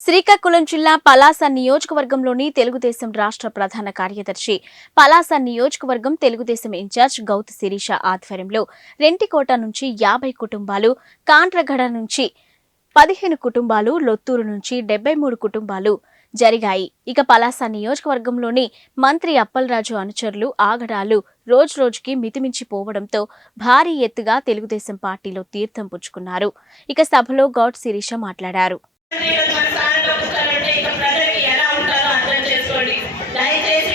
శ్రీకాకుళం జిల్లా పలాస నియోజకవర్గంలోని తెలుగుదేశం రాష్ట్ర ప్రధాన కార్యదర్శి. పలాస నియోజకవర్గం తెలుగుదేశం ఇన్ఛార్జ్ గౌత్ శిరీష ఆధ్వర్యంలో రెంటికోట నుంచి యాభై కుటుంబాలు కాండ్రగడ నుంచి పదిహేను కుటుంబాలు లొత్తూరు నుంచి డెబ్బై మూడు కుటుంబాలు జరిగాయి. ఇక పలాస నియోజకవర్గంలోని మంత్రి అప్పలరాజు అనుచరులు ఆగడాలు రోజురోజుకి మితిమించిపోవడంతో భారీ ఎత్తుగా తెలుగుదేశం పార్టీలో తీర్థం పుచ్చుకున్నారు. ఇక సభలో గౌడ్ శిరీష మాట్లాడారు. ఎలా ఉంటారో అర్థం చేసుకోండి. దయచేసి